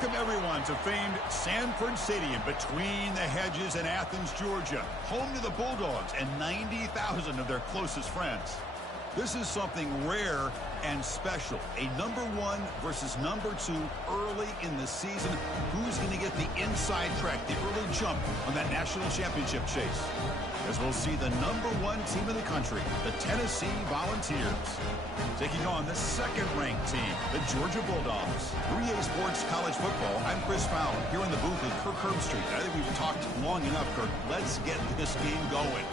Welcome, everyone, to famed Sanford Stadium between the hedges in Athens, Georgia, home to the Bulldogs and 90,000 of their closest friends. This is something rare and special. A #1 versus #2 early in the season. Who's going to get the inside track, the early jump on that national championship chase? As we'll see the #1 team in the country, the Tennessee Volunteers, taking on the second-ranked team, the Georgia Bulldogs. UGA Sports College Football, I'm Chris Fowler, here in the booth with Kirk Herbstreit. I think we've talked long enough, Kirk. Let's get this game going.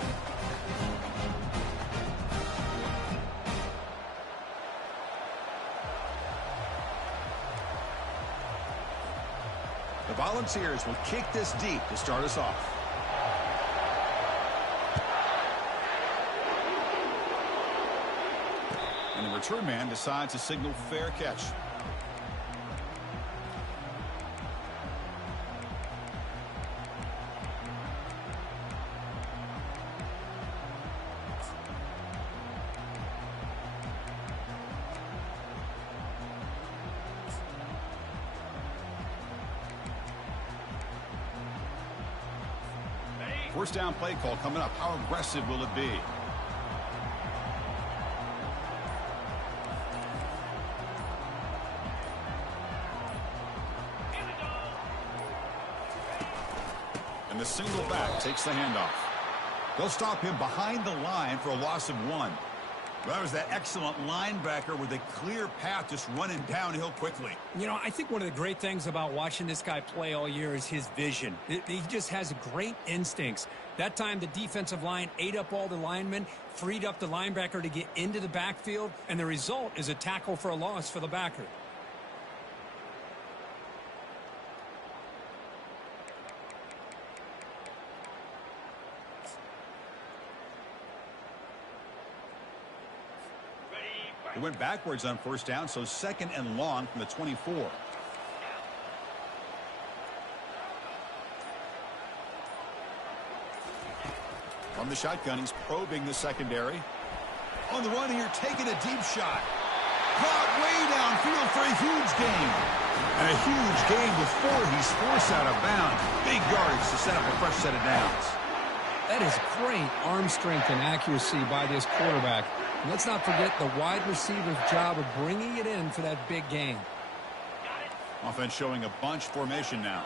The Volunteers will kick this deep to start us off. And the return man decides to signal fair catch. First down play call coming up. How aggressive will it be? And the single back takes the handoff. They'll stop him behind the line for a loss of 1. Well, that was that excellent linebacker with a clear path just running downhill quickly. You know, I think one of the great things about watching this guy play all year is his vision. He just has great instincts. That time, the defensive line ate up all the linemen, freed up the linebacker to get into the backfield, and the result is a tackle for a loss for the backer. He went backwards on first down, so second and long from the 24. From the shotgun, he's probing the secondary. On the run here, taking a deep shot. Caught way downfield for a huge gain. And a huge gain before he's forced out of bounds. Big yardage to set up a fresh set of downs. That is great arm strength and accuracy by this quarterback. And let's not forget the wide receiver's job of bringing it in for that big gain. Offense showing a bunch formation now.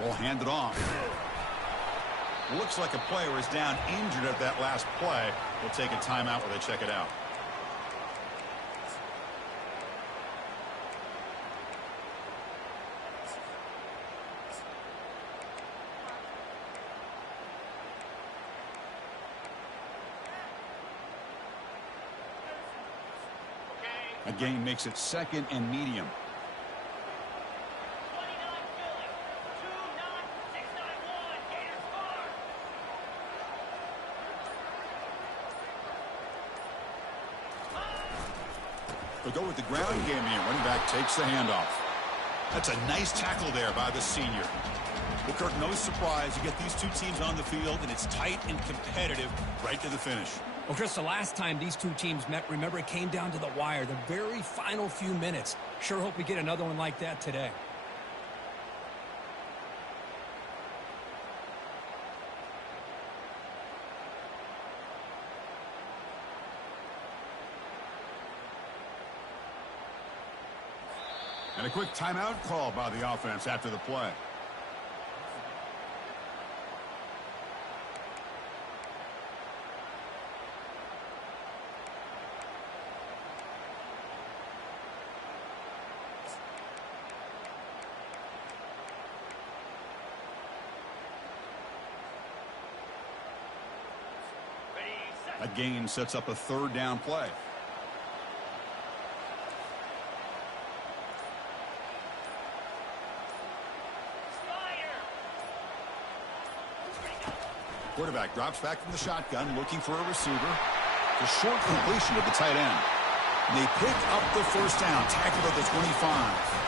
Ball handed off. Looks like a player is down injured at that last play. We'll take a timeout while they check it out. A gain makes it second and medium. They'll go with the ground game here. Running back takes the handoff. That's a nice tackle there by the senior. Well, Kirk, no surprise. You get these two teams on the field, and it's tight and competitive right to the finish. Well, Chris, the last time these two teams met, remember, it came down to the wire, the very final few minutes. Sure hope we get another one like that today. And a quick timeout call by the offense after the play. That gain sets up a third down play. Quarterback drops back from the shotgun, looking for a receiver. A short completion to the tight end. They pick up the first down, tackled at the 25.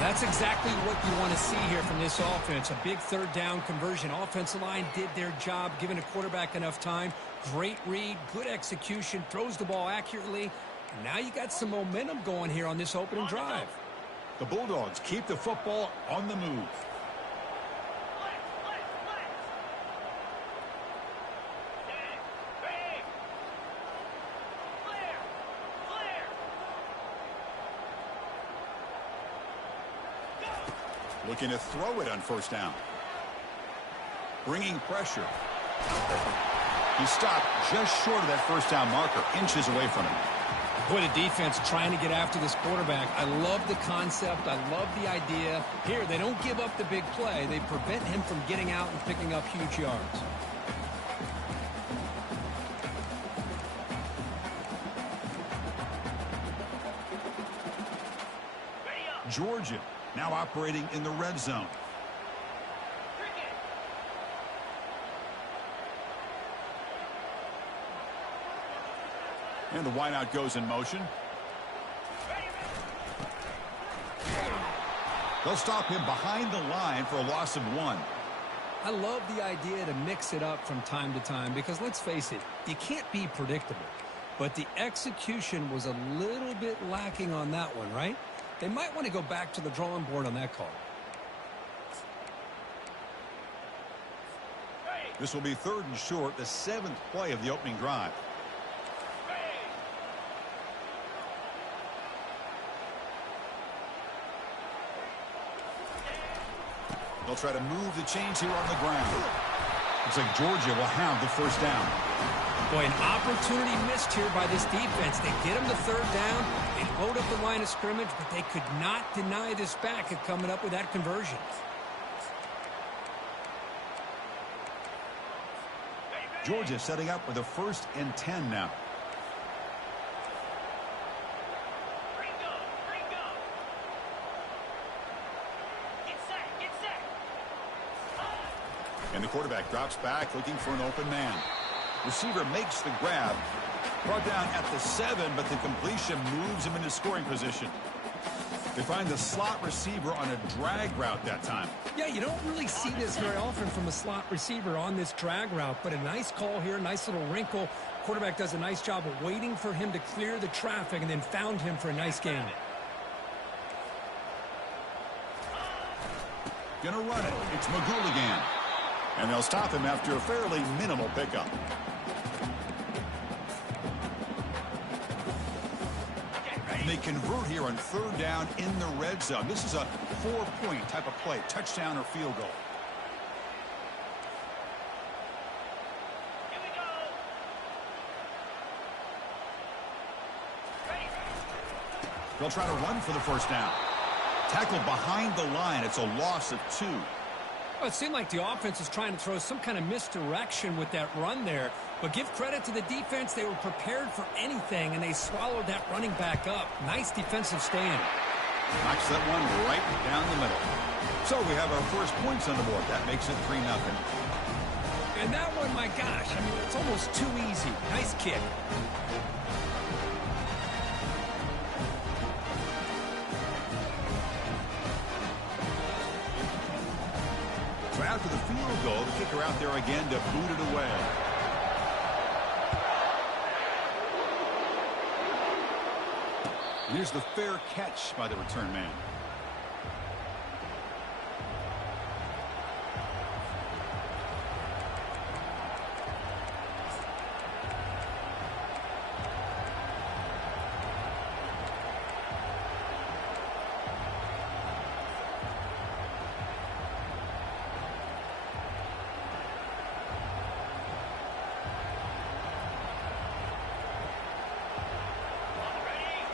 That's exactly what you want to see here from this offense. A big third down conversion. Offensive line did their job, giving a quarterback enough time. Great read, good execution, throws the ball accurately. And now you got some momentum going here on this opening drive. The Bulldogs keep the football on the move. Looking to throw it on first down. Bringing pressure. He stopped just short of that first down marker, inches away from him. Boy, the defense trying to get after this quarterback. I love the concept. I love the idea. Here, they don't give up the big play. They prevent him from getting out and picking up huge yards. Georgia now operating in the red zone. And the wideout goes in motion. They'll stop him behind the line for a loss of 1. I love the idea to mix it up from time to time because, let's face it, you can't be predictable. But the execution was a little bit lacking on that one, right? They might want to go back to the drawing board on that call. This will be 3rd and short, the 7th play of the opening drive. They'll try to move the chains here on the ground. Looks like Georgia will have the first down. Boy, an opportunity missed here by this defense. They get him the 3rd down. They load up the line of scrimmage, but they could not deny this back at coming up with that conversion. Georgia setting up with a 1st and 10 now. And the quarterback drops back looking for an open man. Receiver makes the grab. Brought down at the 7, but the completion moves him into scoring position. They find the slot receiver on a drag route that time. Yeah, you don't really see this very often from a slot receiver on this drag route, but a nice call here, nice little wrinkle. Quarterback does a nice job of waiting for him to clear the traffic and then found him for a nice gain. Gonna run it. It's Magouligan. And they'll stop him after a fairly minimal pickup. And they convert here on 3rd down in the red zone. This is a 4-point type of play, touchdown or field goal. Here we go. They'll try to run for the first down. Tackled behind the line. It's a loss of 2. Well, it seemed like the offense was trying to throw some kind of misdirection with that run there. But give credit to the defense. They were prepared for anything, and they swallowed that running back up. Nice defensive stand. Knocks that one right down the middle. So we have our first points on the board. That makes it 3-0. And that one, my gosh, I mean, it's almost too easy. Nice kick. So after the field goal, the kicker out there again to boot it away. And here's the fair catch by the return man.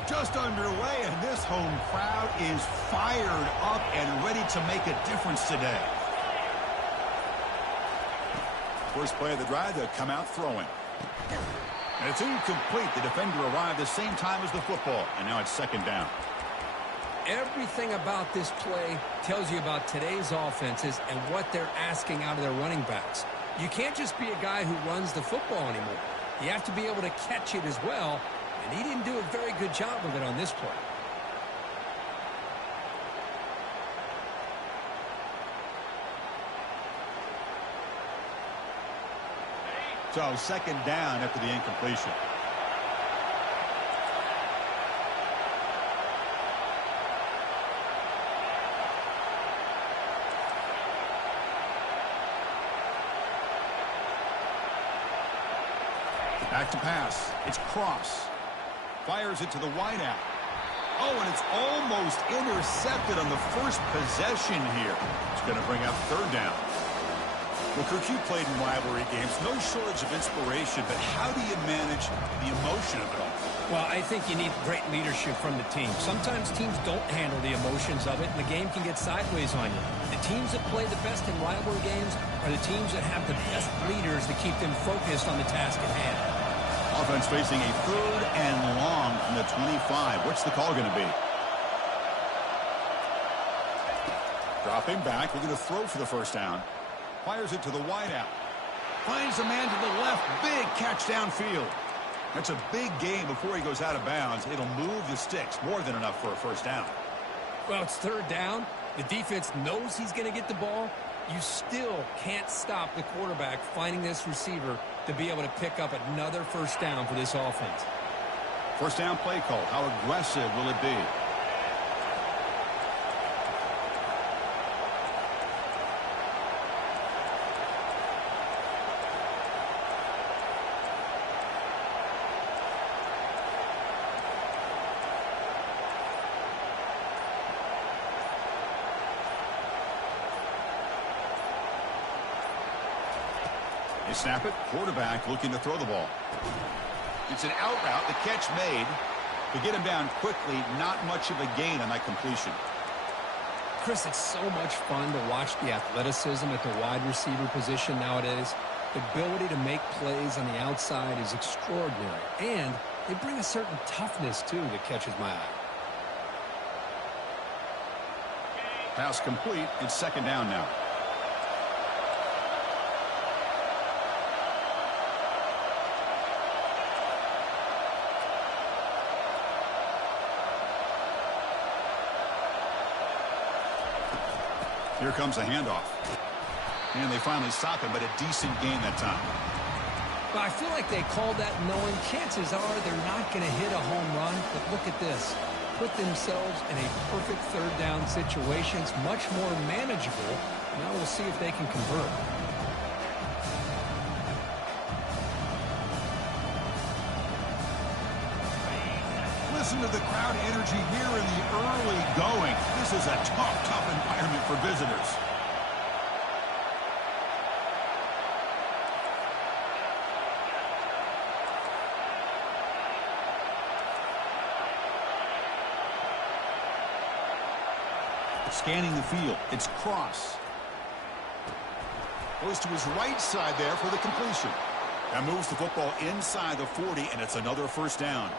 Just underway, and this home crowd is fired up and ready to make a difference today. First play of the drive, they'll come out throwing. And it's incomplete. The defender arrived the same time as the football, and now it's 2nd down. Everything about this play tells you about today's offenses and what they're asking out of their running backs. You can't just be a guy who runs the football anymore. You have to be able to catch it as well. and he didn't do a very good job of it on this play. So second down after the incompletion. Back to pass. It's Cross. Fires it to the wideout. Oh, and it's almost intercepted on the first possession here. It's going to bring up third down. Well, Kirk, you played in rivalry games. No shortage of inspiration, but how do you manage the emotion of it all? Well, I think you need great leadership from the team. Sometimes teams don't handle the emotions of it, and the game can get sideways on you. The teams that play the best in rivalry games are the teams that have the best leaders to keep them focused on the task at hand. Offense facing a third and long from the 25. What's the call going to be? Dropping back. We're going to throw for the first down. Fires it to the wideout. Finds a man to the left. Big catch downfield. That's a big gain before he goes out of bounds. It'll move the sticks. More than enough for a first down. Well, it's third down. The defense knows he's going to get the ball. You still can't stop the quarterback finding this receiver to be able to pick up another first down for this offense. First down play call. How aggressive will it be? They snap it. Quarterback looking to throw the ball. It's an out route. The catch made. To get him down quickly, not much of a gain on that completion. Chris, it's so much fun to watch the athleticism at the wide receiver position nowadays. The ability to make plays on the outside is extraordinary. And they bring a certain toughness, too, that catches my eye. Pass complete. It's second down now. Here comes a handoff. And they finally stop him, but a decent gain that time. Well, I feel like they called that knowing chances are they're not going to hit a home run. But look at this. Put themselves in a perfect third down situation. It's much more manageable. Now we'll see if they can convert. Listen to the crowd energy here in the early going. This is a tough environment for visitors. Scanning the field. It's Cross. Goes to his right side there for the completion. That moves the football inside the 40, and it's another first down.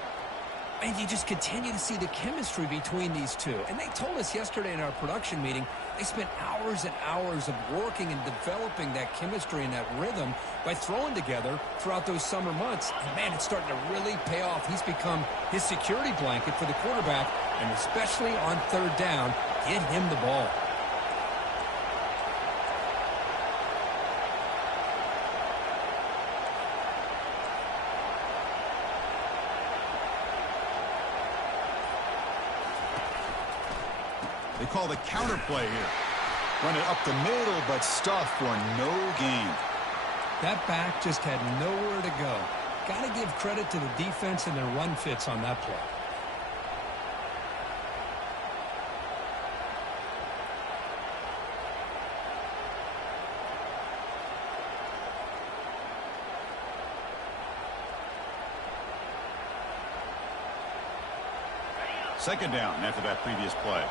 And you just continue to see the chemistry between these two. And they told us yesterday in our production meeting, they spent hours and hours of working and developing that chemistry and that rhythm by throwing together throughout those summer months. And, man, it's starting to really pay off. He's become his security blanket for the quarterback, and especially on third down, get him the ball. They call the counter play here. Run it up the middle, but stuff for no gain. That back just had nowhere to go. Got to give credit to the defense and their run fits on that play. Second down after that previous play.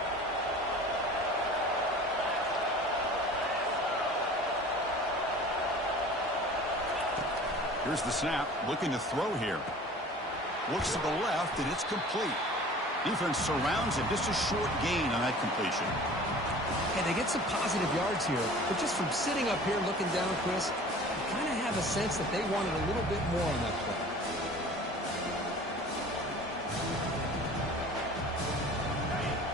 Here's the snap, looking to throw here. Looks to the left, and it's complete. Defense surrounds him. Just a short gain on that completion. Hey, they get some positive yards here, but just from sitting up here looking down, Chris, you kind of have a sense that they wanted a little bit more on that play.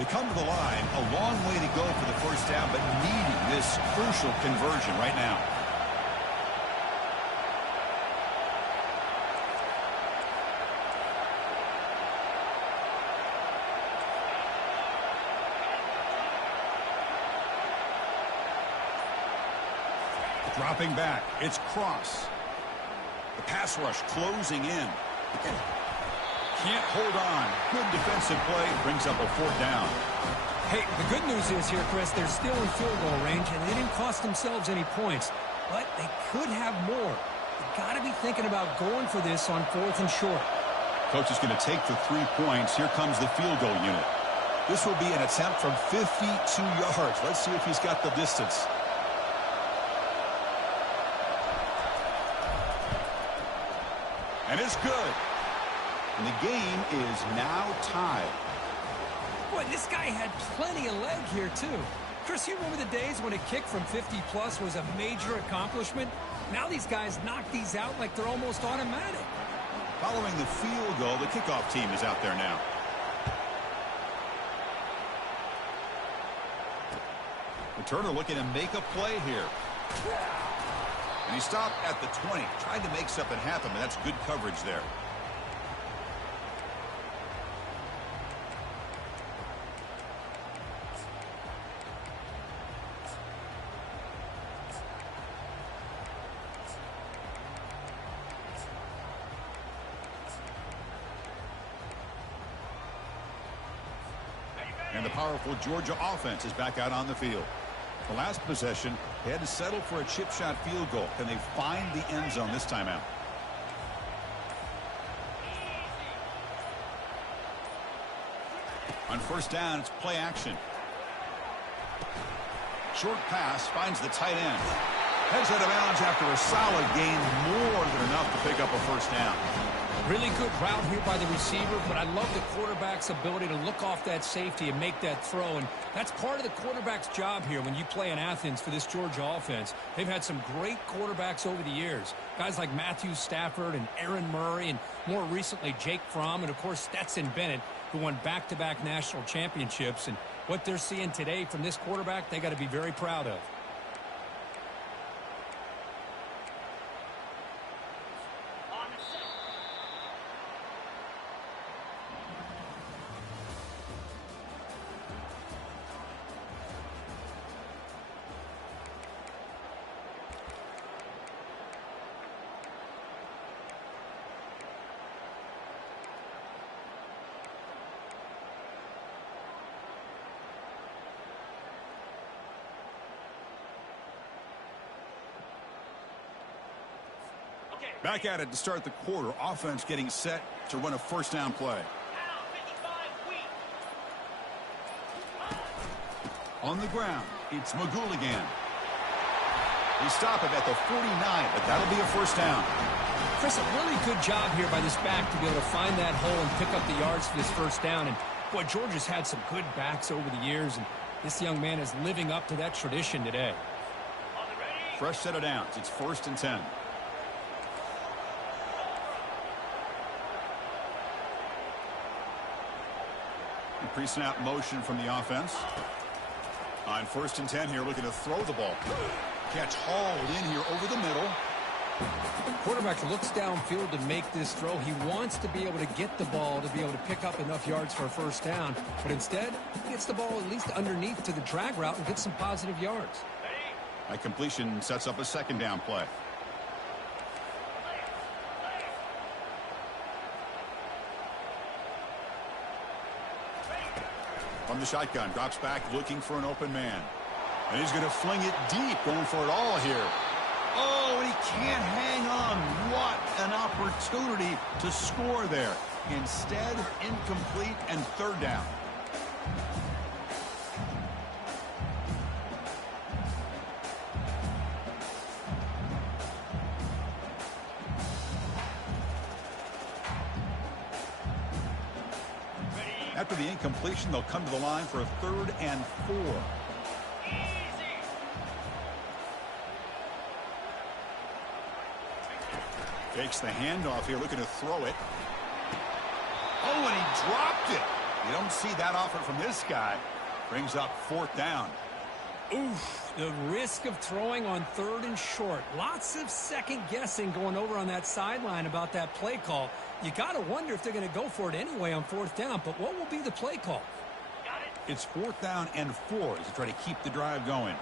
They come to the line, a long way to go for the first down, but needing this crucial conversion right now. Dropping back, it's Cross. The pass rush closing in. Can't hold on. Good defensive play. Brings up a fourth down. Hey, the good news is here, Chris, they're still in field goal range, and they didn't cost themselves any points. But they could have more. You've got to be thinking about going for this on 4th and short. Coach is going to take the 3 points. Here comes the field goal unit. This will be an attempt from 52 yards. Let's see if he's got the distance. And it's good. And the game is now tied. Boy, this guy had plenty of leg here, too. Chris, you remember the days when a kick from 50-plus was a major accomplishment? Now these guys knock these out like they're almost automatic. Following the field goal, the kickoff team is out there now. Returner looking to make a play here. And he stopped at the 20, tried to make something happen, but that's good coverage there. And the powerful Georgia offense is back out on the field. The last possession, they had to settle for a chip shot field goal. Can they find the end zone this time out? On first down, it's play action. Short pass finds the tight end. Heads out of bounds after a solid gain, more than enough to pick up a first down. Really good route here by the receiver, but I love the quarterback's ability to look off that safety and make that throw. And that's part of the quarterback's job here when you play in Athens for this Georgia offense. They've had some great quarterbacks over the years. Guys like Matthew Stafford and Aaron Murray, and more recently Jake Fromm, and of course Stetson Bennett, who won back-to-back national championships. And what they're seeing today from this quarterback, they got to be very proud of. Back at it to start the quarter. Offense getting set to run a first down play. On the ground, it's McGooligan. They stop it at the 49, but that'll be a first down. Chris, a really good job here by this back to be able to find that hole and pick up the yards for this first down. And, boy, Georgia's had some good backs over the years, and this young man is living up to that tradition today. Fresh set of downs. It's 1st and 10. Pre-snap motion from the offense. On 1st and 10 here, looking to throw the ball. Catch hauled in here over the middle. The quarterback looks downfield to make this throw. He wants to be able to get the ball to be able to pick up enough yards for a first down. But instead, he gets the ball at least underneath to the drag route and gets some positive yards. That completion sets up a second down play. From the shotgun, drops back looking for an open man. And he's going to fling it deep, going for it all here. Oh, and he can't hang on. What an opportunity to score there. Instead, incomplete and 3rd down. After the incompletion, they'll come to the line for a 3rd and 4. Takes the handoff here, looking to throw it. Oh, and he dropped it. You don't see that often from this guy. Brings up 4th down. Oof, the risk of throwing on 3rd and short. Lots of second guessing going over on that sideline about that play call. You got to wonder if they're going to go for it anyway on 4th down, but what will be the play call? It's 4th down and 4 as they try to keep the drive going.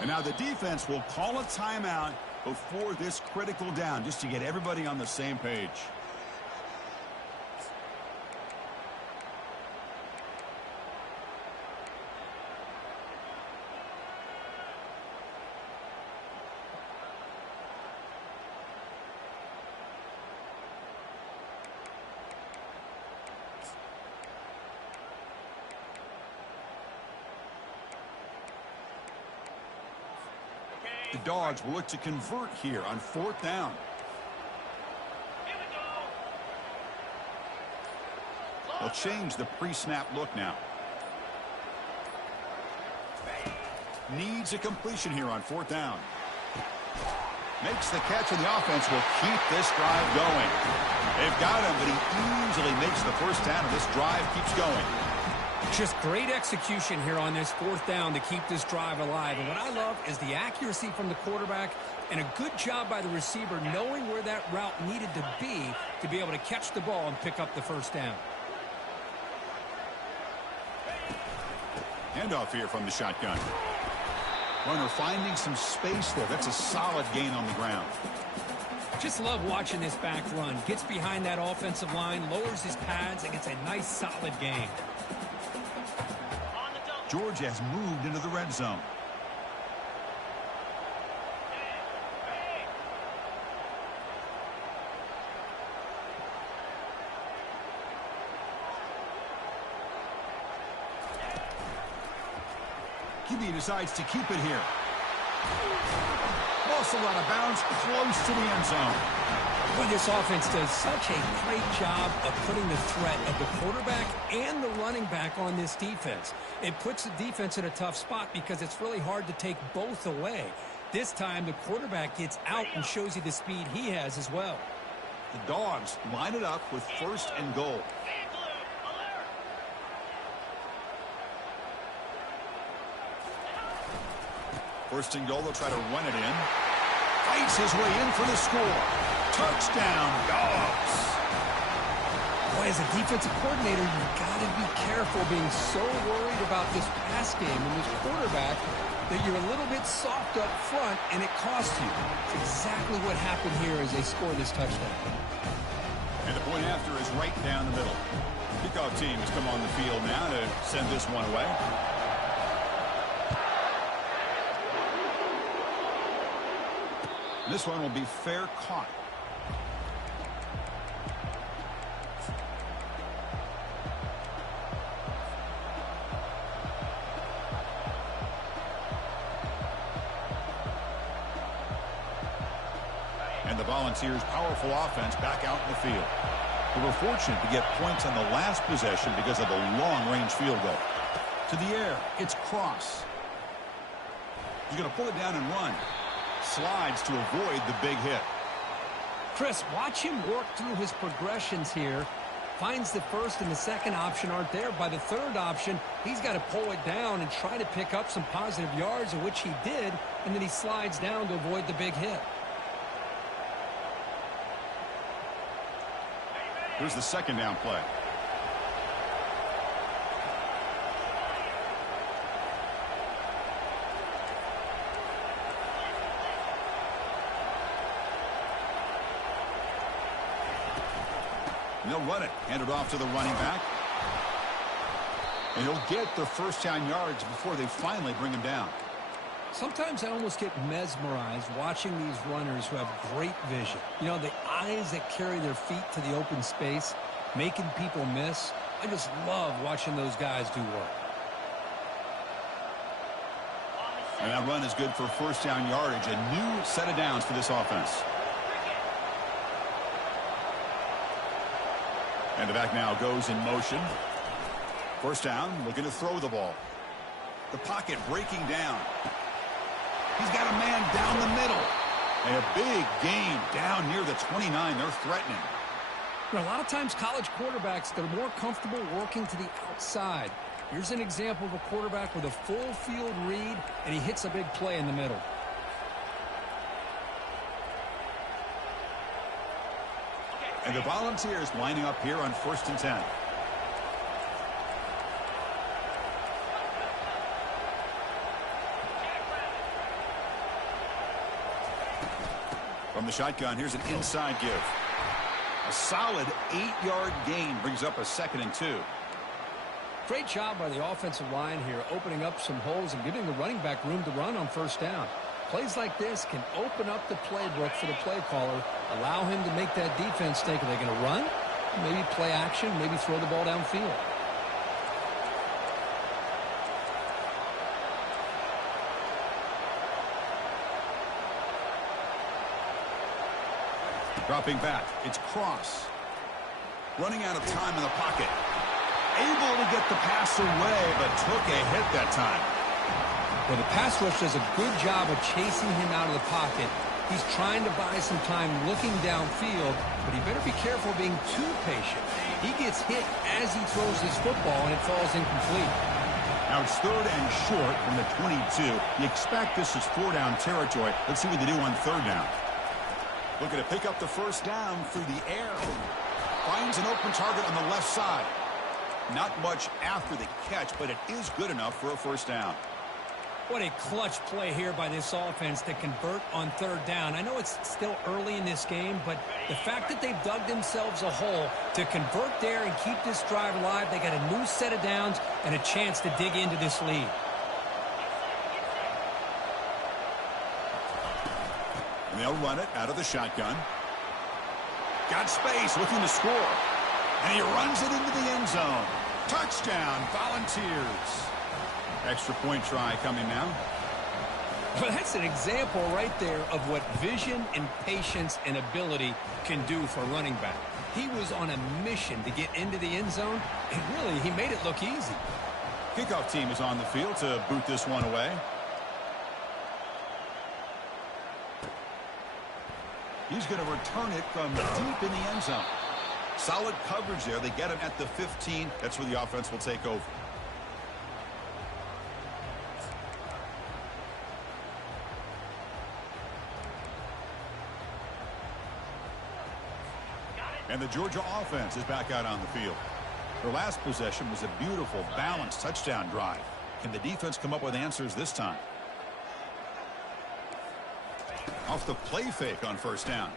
And now the defense will call a timeout before this critical down, just to get everybody on the same page. The Dogs will look to convert here on 4th down. They'll change the pre-snap look now. Needs a completion here on 4th down. Makes the catch, and the offense will keep this drive going. They've got him, but he easily makes the 1st down, and this drive keeps going. Just great execution here on this 4th down to keep this drive alive. And what I love is the accuracy from the quarterback and a good job by the receiver knowing where that route needed to be able to catch the ball and pick up the 1st down. Handoff here from the shotgun. Runner finding some space there. That's a solid gain on the ground. Just love watching this back run. Gets behind that offensive line, lowers his pads, and gets a nice solid gain. Georgia has moved into the red zone. QB decides to keep it here. Also out of bounds, close to the end zone. Well, this offense does such a great job of putting the threat of the quarterback and the running back on this defense. It puts the defense in a tough spot because it's really hard to take both away. This time, the quarterback gets out and shows you the speed he has as well. The Dogs line it up with 1st and goal. First and goal, they'll try to run it in. Fights his way in for the score. Touchdown, Dogs. Boy, as a defensive coordinator, you've got to be careful being so worried about this pass game and this quarterback that you're a little bit soft up front and it costs you. It's exactly what happened here as they score this touchdown. And the point after is right down the middle. Kickoff team has come on the field now to send this one away. This one will be fair caught. And the Volunteers' powerful offense back out in the field. They were fortunate to get points on the last possession because of the long-range field goal. To the air, it's Cross. He's going to pull it down and run. Slides to avoid the big hit. Chris, watch him work through his progressions here. Finds the first and the second option aren't there. By the third option, he's got to pull it down and try to pick up some positive yards, of which he did, and then he slides down to avoid the big hit. Here's the 2nd down play. And they'll run it. Hand it off to the running back. And he'll get the 1st down yards before they finally bring him down. Sometimes I almost get mesmerized watching these runners who have great vision. You know, the eyes that carry their feet to the open space, making people miss. I just love watching those guys do work. And that run is good for 1st down yardage. A new set of downs for this offense. And the back now goes in motion. 1st down, looking to throw the ball. The pocket breaking down. He's got a man down the middle. And a big gain down near the 29. They're threatening. A lot of times college quarterbacks, they're more comfortable working to the outside. Here's an example of a quarterback with a full field read, and he hits a big play in the middle. And the Volunteers lining up here on 1st and 10. From the shotgun, here's an inside give. A solid 8-yard gain brings up a 2nd and 2. Great job by the offensive line here, opening up some holes and giving the running back room to run on 1st down. Plays like this can open up the playbook for the play caller, allow him to make that defense think, are they going to run? Maybe play action, maybe throw the ball downfield. Dropping back, it's Cross. Running out of time in the pocket. Able to get the pass away, but took a hit that time. Well, the pass rush does a good job of chasing him out of the pocket. He's trying to buy some time looking downfield, but he better be careful being too patient. He gets hit as he throws his football, and it falls incomplete. Now it's 3rd and short from the 22. You expect this is 4-down territory. Let's see what they do on 3rd down. Looking to pick up the 1st down through the air. Finds an open target on the left side. Not much after the catch, but it is good enough for a 1st down. What a clutch play here by this offense to convert on 3rd down. I know it's still early in this game, but the fact that they've dug themselves a hole to convert there and keep this drive alive, they got a new set of downs and a chance to dig into this lead. And they'll run it out of the shotgun. Got space, looking to score. And he runs it into the end zone. Touchdown, Volunteers. Extra point try coming now. Well, that's an example right there of what vision and patience and ability can do for a running back. He was on a mission to get into the end zone, and really, he made it look easy. Kickoff team is on the field to boot this one away. He's going to return it from deep in the end zone. Solid coverage there. They get him at the 15. That's where the offense will take over. And the Georgia offense is back out on the field. Their last possession was a beautiful, balanced touchdown drive. Can the defense come up with answers this time? Off the play fake on 1st down.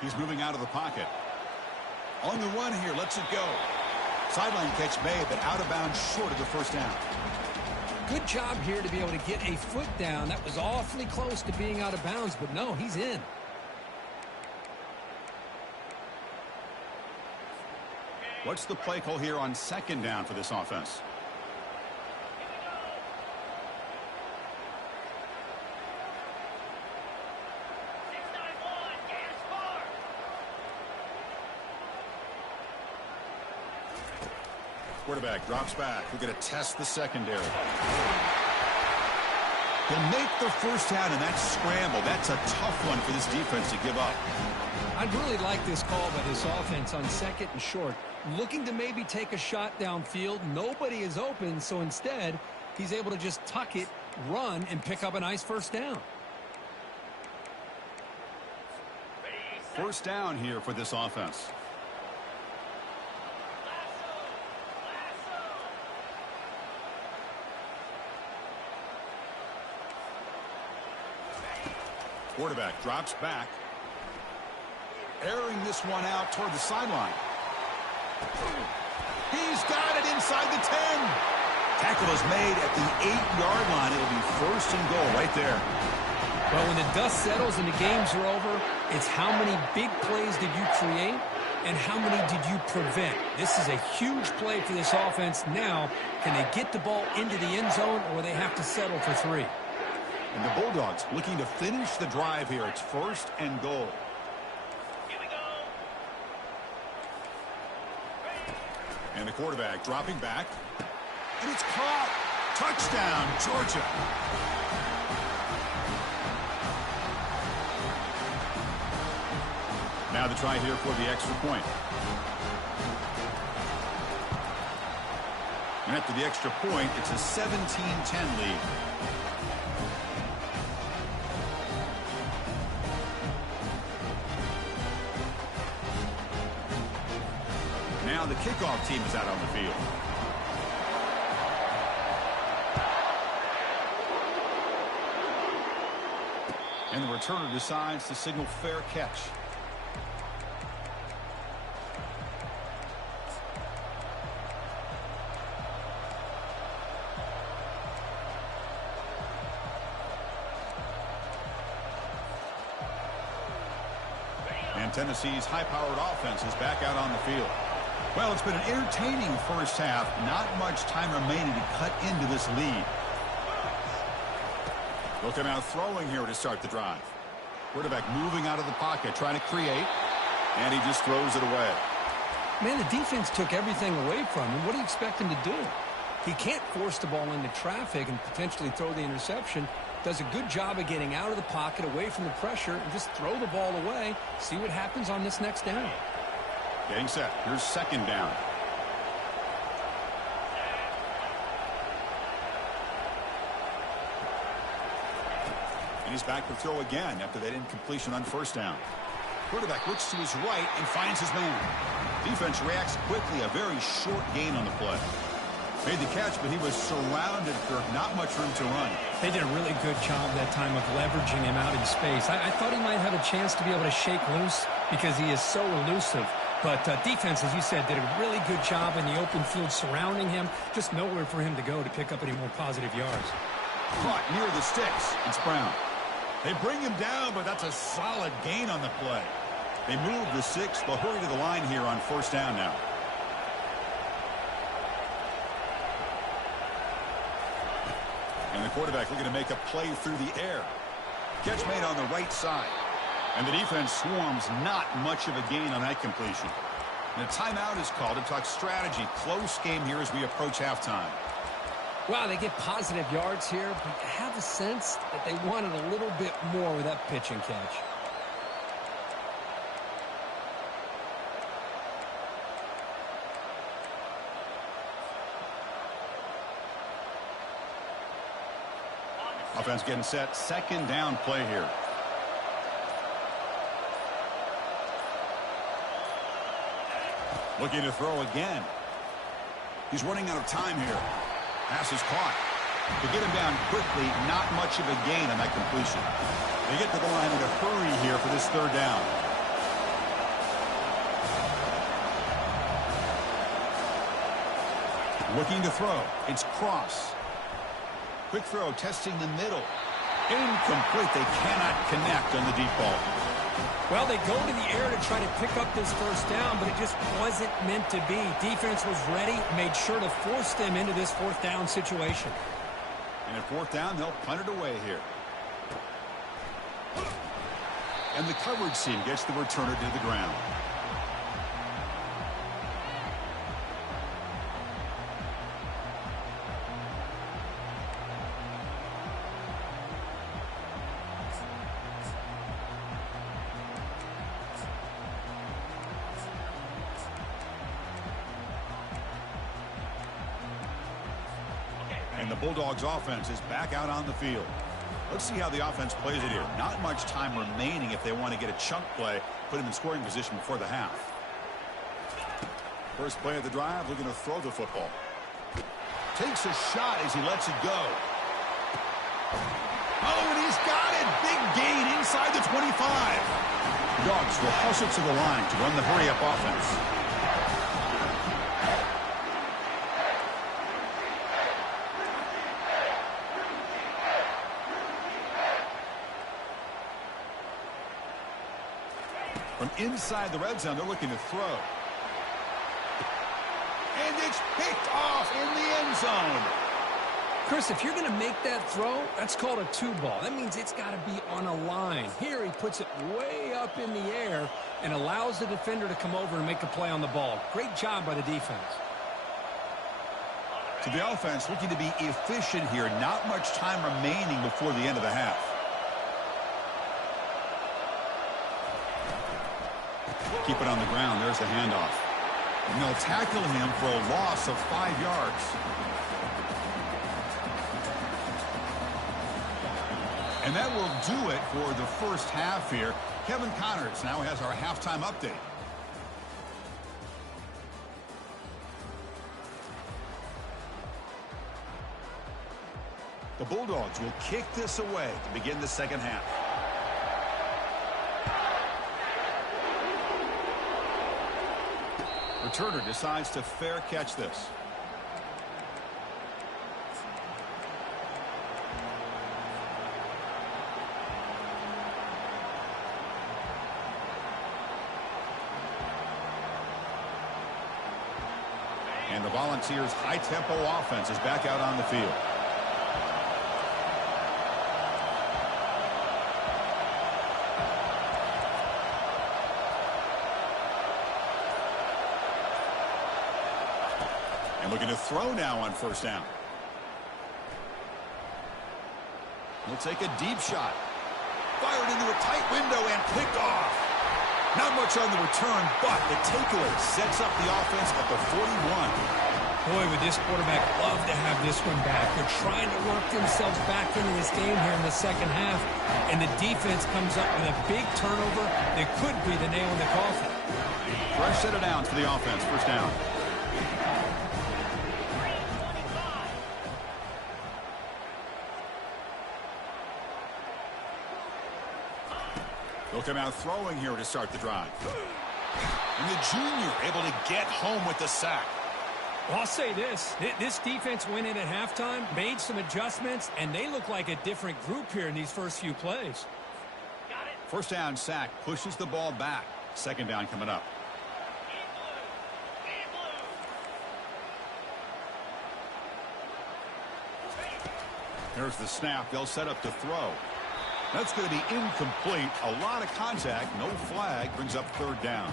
He's moving out of the pocket. On the run here, lets it go. Sideline catch made, but out of bounds short of the 1st down. Good job here to be able to get a foot down. That was awfully close to being out of bounds, but no, he's in. What's the play call here on 2nd down for this offense? Quarterback drops back. We're going to test the secondary. He'll make the 1st down, and that scramble. That's a tough one for this defense to give up. I'd really like this call by this offense on 2nd and short. Looking to maybe take a shot downfield. Nobody is open, so instead, he's able to just tuck it, run, and pick up a nice 1st down. 1st down here for this offense. Quarterback drops back. Airing this one out toward the sideline. He's got it inside the 10. Tackle is made at the 8-yard line. It'll be 1st and goal right there. Well, when the dust settles and the games are over, it's how many big plays did you create and how many did you prevent. This is a huge play for this offense. Now, can they get the ball into the end zone, or they have to settle for 3? And the Bulldogs looking to finish the drive here. It's 1st and goal. Here we go. And the quarterback dropping back. And it's caught. Touchdown, Georgia. Now the try here for the extra point. And after the extra point, it's a 17-10 lead. Now the kickoff team is out on the field. And the returner decides to signal fair catch. And Tennessee's high-powered offense is back out on the field. Well, it's been an entertaining first half. Not much time remaining to cut into this lead. Looking out throwing here to start the drive. Quarterback moving out of the pocket, trying to create. And he just throws it away. Man, the defense took everything away from him. What do you expect him to do? He can't force the ball into traffic and potentially throw the interception. Does a good job of getting out of the pocket, away from the pressure, and just throw the ball away. See what happens on this next down. Getting set. Here's second down. And he's back to throw again after that incompletion on first down. Quarterback looks to his right and finds his man. Defense reacts quickly. A very short gain on the play. Made the catch, but he was surrounded for not much room to run. They did a really good job that time of leveraging him out in space. I thought he might have a chance to be able to shake loose because he is so elusive. But defense, as you said, did a really good job in the open field surrounding him. Just nowhere for him to go to pick up any more positive yards. Caught near the sticks. It's Brown. They bring him down, but that's a solid gain on the play. They move the six. They'll hurry to the line here on first down now. And the quarterback looking to make a play through the air. Catch made on the right side. And the defense swarms, not much of a gain on that completion. And a timeout is called to talk strategy. Close game here as we approach halftime. Wow, they get positive yards here, but I have a sense that they wanted a little bit more with that pitch and catch. Offense getting set. Second down play here. Looking to throw again. He's running out of time here. Pass is caught. To get him down quickly, not much of a gain on that completion. They get to the line in a hurry here for this third down. Looking to throw. It's Cross. Quick throw, testing the middle. Incomplete. They cannot connect on the deep ball. Well, they go to the air to try to pick up this first down, but it just wasn't meant to be. Defense was ready, made sure to force them into this fourth down situation. And at fourth down, they'll punt it away here. And the coverage team gets the returner to the ground. And the Bulldogs offense is back out on the field. Let's see how the offense plays it here. Not much time remaining if they want to get a chunk play, put him in scoring position before the half. First play of the drive, looking to throw the football. Takes a shot as he lets it go. Oh, and he's got it. Big gain inside the 25. Dogs will hustle to the line to run the hurry-up offense. From inside the red zone, they're looking to throw. And it's picked off in the end zone. Chris, if you're going to make that throw, that's called a two ball. That means it's got to be on a line. Here he puts it way up in the air and allows the defender to come over and make a play on the ball. Great job by the defense. So the offense looking to be efficient here. Not much time remaining before the end of the half. Keep it on the ground. There's the handoff. And they'll tackle him for a loss of 5 yards. And that will do it for the first half here. Kevin Connors now has our halftime update. The Bulldogs will kick this away to begin the second half. Returner decides to fair catch this. And the Volunteers' high-tempo offense is back out on the field. And looking to throw now on first down. He'll take a deep shot. Fired into a tight window and picked off. Not much on the return, but the takeaway sets up the offense at the 41. Boy, would this quarterback love to have this one back. They're trying to work themselves back into this game here in the second half, and the defense comes up with a big turnover that could be the nail in the coffin. Fresh set of downs for the offense. First down. They'll come out throwing here to start the drive. And the junior able to get home with the sack. Well, I'll say this. This defense went in at halftime, made some adjustments, and they look like a different group here in these first few plays. Got it. First down sack pushes the ball back. Second down coming up. There's the snap. They'll set up to throw. That's going to be incomplete. A lot of contact. No flag. Brings up third down.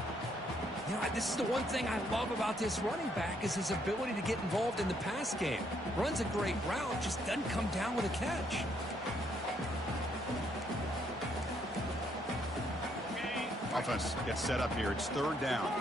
You know, this is the one thing I love about this running back is his ability to get involved in the pass game. Runs a great route, just doesn't come down with a catch. Offense gets set up here. It's third down.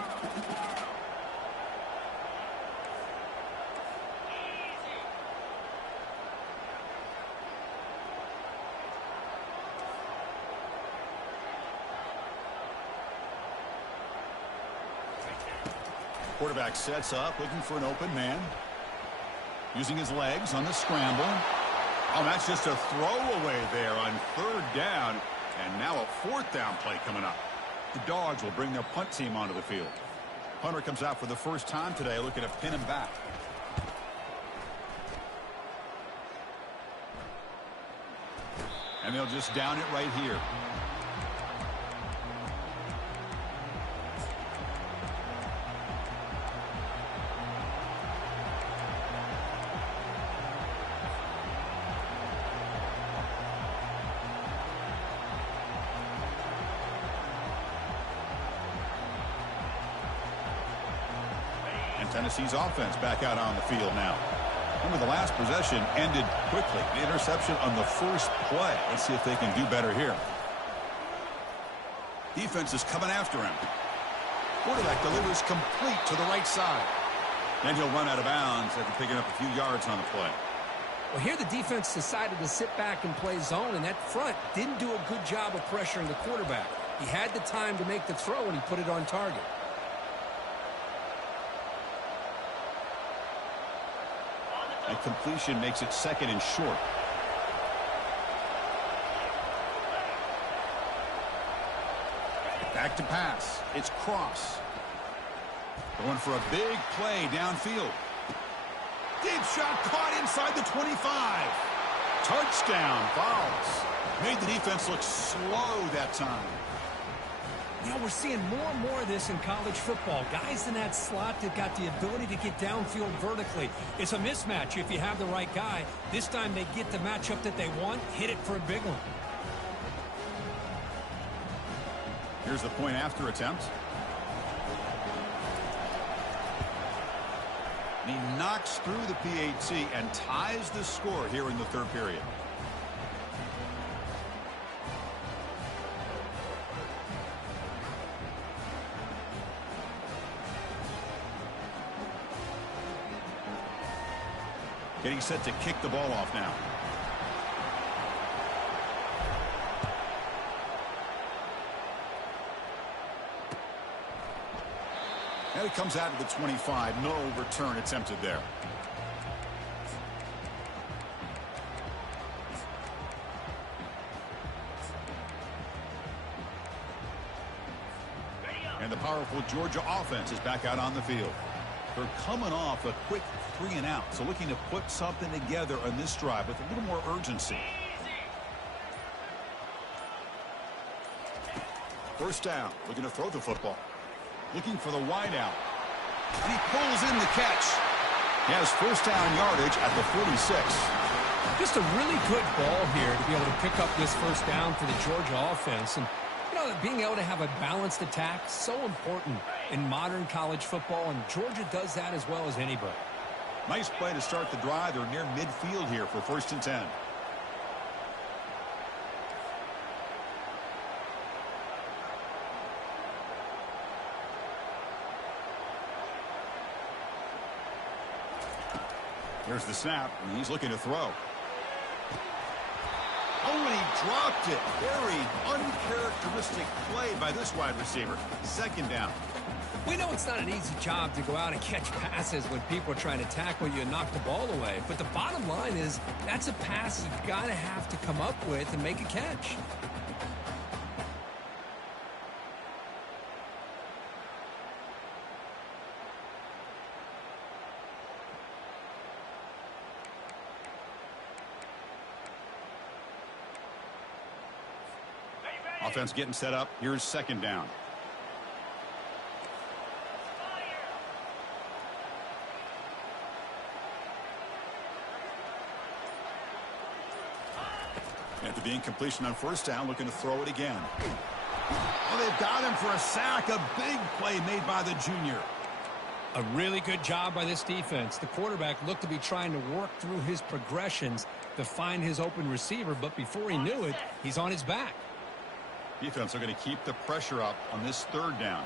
Quarterback sets up, looking for an open man. Using his legs on the scramble. Oh, that's just a throwaway there on third down. And now a fourth down play coming up. The Dogs will bring their punt team onto the field. Punter comes out for the first time today, looking to pin him back. And they'll just down it right here. Tennessee's offense back out on the field now. Remember, the last possession ended quickly. The interception on the first play. Let's see if they can do better here. Defense is coming after him. Quarterback delivers complete to the right side. Then he'll run out of bounds after picking up a few yards on the play. Well, here the defense decided to sit back and play zone, and that front didn't do a good job of pressuring the quarterback. He had the time to make the throw, and he put it on target. And completion makes it second and short. Back to pass. It's Cross. Going for a big play downfield. Deep shot caught inside the 25. Touchdown, Vols. Made the defense look slow that time. You know, we're seeing more and more of this in college football. Guys in that slot that got the ability to get downfield vertically. It's a mismatch if you have the right guy. This time they get the matchup that they want, hit it for a big one. Here's the point after attempt. And he knocks through the PAT and ties the score here in the third period. Getting set to kick the ball off now. And it comes out to the 25. No return attempted there. And the powerful Georgia offense is back out on the field. They're coming off a quick 3 and out, so looking to put something together on this drive with a little more urgency. First down, looking to throw the football. Looking for the wide out. And he pulls in the catch. He has first down yardage at the 46. Just a really good ball here to be able to pick up this first down for the Georgia offense. And you know, being able to have a balanced attack, so important in modern college football, and Georgia does that as well as anybody. Nice play to start the drive. They're near midfield here for 1st and 10. Here's the snap, and he's looking to throw. Oh, and he dropped it. Very uncharacteristic play by this wide receiver. 2nd down. We know it's not an easy job to go out and catch passes when people are trying to tackle you and knock the ball away. But the bottom line is that's a pass you've got to have to come up with and make a catch. Offense getting set up. Here's 2nd down. After the incompletion on 1st down, looking to throw it again. Oh, they've got him for a sack. A big play made by the junior. A really good job by this defense. The quarterback looked to be trying to work through his progressions to find his open receiver, but before he knew it, he's on his back. Defense are going to keep the pressure up on this 3rd down.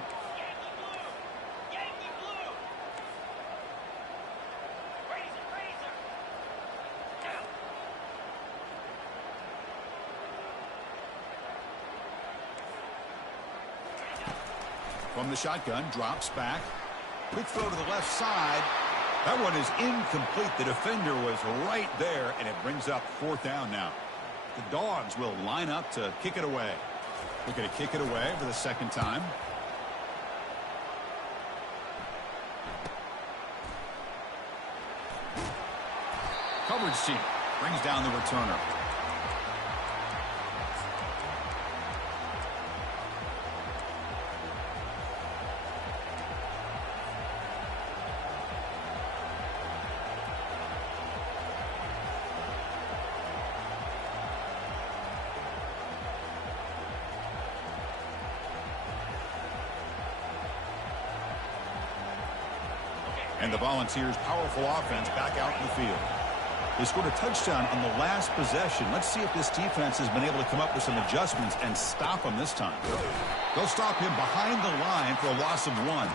From the shotgun, drops back. Quick throw to the left side. That one is incomplete. The defender was right there, and it brings up 4th down now. The Dogs will line up to kick it away. Looking to kick it away for the 2nd time. Coverage team brings down the returner. And the Volunteers' powerful offense back out in the field. They scored a touchdown on the last possession. Let's see if this defense has been able to come up with some adjustments and stop him this time. They'll stop him behind the line for a loss of 1.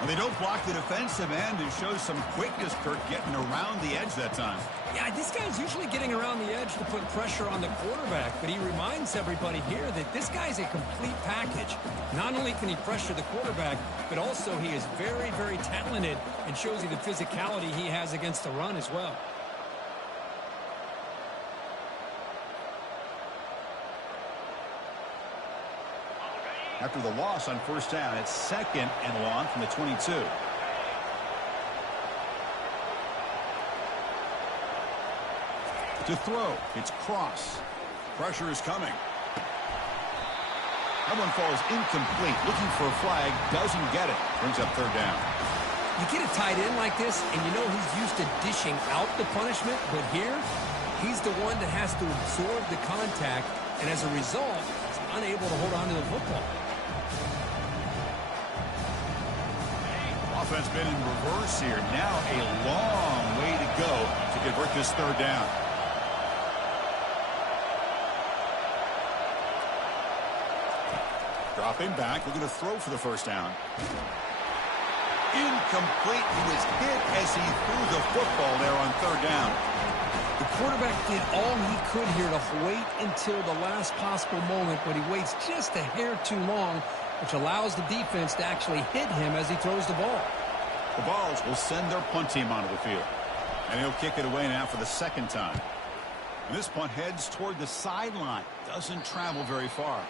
And they don't block the defensive end and show some quickness, Kirk, getting around the edge that time. Yeah, this guy's usually getting around the edge to put pressure on the quarterback, but he reminds everybody here that this guy's a complete package. Not only can he pressure the quarterback, but also he is very, very talented and shows you the physicality he has against the run as well. After the loss on 1st down, it's 2nd and long from the 22. To throw, it's Cross. Pressure is coming. That one falls incomplete. Looking for a flag, doesn't get it. Brings up 3rd down. You get a tight end like this, and you know he's used to dishing out the punishment, but here, he's the one that has to absorb the contact, and as a result, he's unable to hold on to the football. Offense been in reverse here. Now a long way to go to convert this 3rd down. Dropping back, looking to throw for the 1st down. Incomplete. He was hit as he threw the football there on third down. The quarterback did all he could here to wait until the last possible moment, but he waits just a hair too long, which allows the defense to actually hit him as he throws the ball. The Vols will send their punt team onto the field. And he'll kick it away now for the second time. And this punt heads toward the sideline. Doesn't travel very far.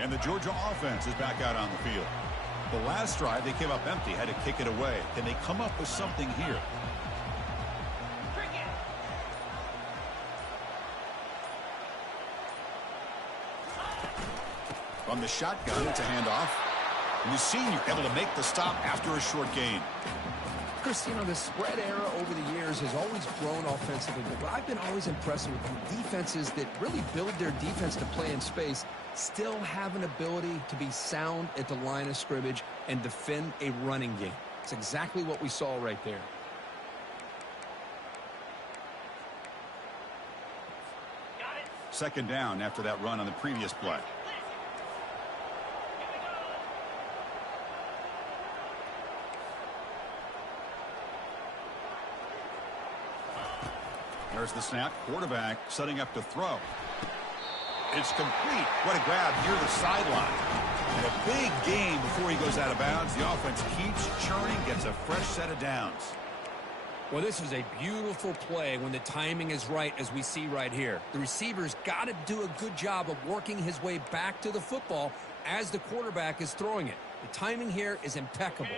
And the Georgia offense is back out on the field. The last drive, they came up empty, had to kick it away. Can they come up with something here? From the shotgun, it's a handoff. And the senior able to make the stop after a short gain. Chris, you know, the spread era over the years has always grown offensively, but I've been always impressed with the defenses that really build their defense to play in space, still have an ability to be sound at the line of scrimmage and defend a running game. It's exactly what we saw right there. Second down after that run on the previous play. There's the snap. Quarterback setting up to throw. It's complete. What a grab near the sideline. And a big gain before he goes out of bounds. The offense keeps churning, gets a fresh set of downs. Well, this is a beautiful play when the timing is right, as we see right here. The receiver's got to do a good job of working his way back to the football as the quarterback is throwing it. The timing here is impeccable.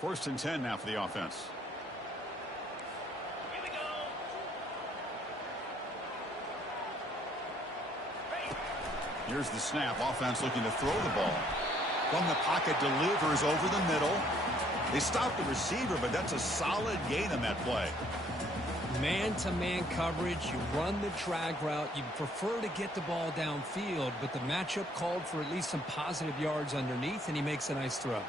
First and 10 now for the offense. Here's the snap. Offense looking to throw the ball. From the pocket, delivers over the middle. They stop the receiver, but that's a solid gain on that play. Man-to-man coverage, you run the drag route. You prefer to get the ball downfield, but the matchup called for at least some positive yards underneath, and he makes a nice throw.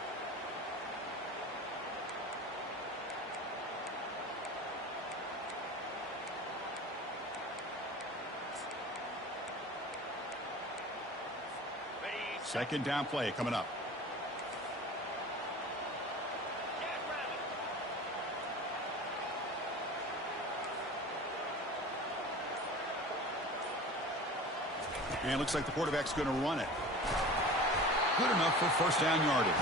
Second down play coming up. And it looks like the quarterback's going to run it. Good enough for first down yardage.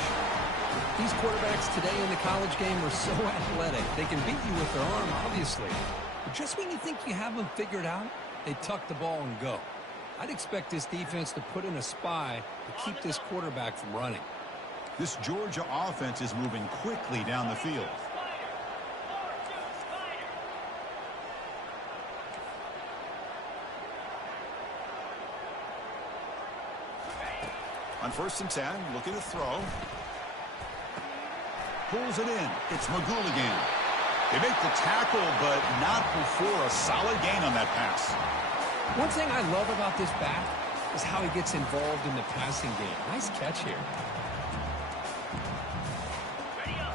These quarterbacks today in the college game are so athletic. They can beat you with their arm, obviously. But just when you think you have them figured out, they tuck the ball and go. I'd expect this defense to put in a spy to keep this quarterback from running. This Georgia offense is moving quickly down the field. On first and 10, looking to throw. Pulls it in. It's Magul again. They make the tackle, but not before a solid gain on that pass. One thing I love about this back is how he gets involved in the passing game. Nice catch here.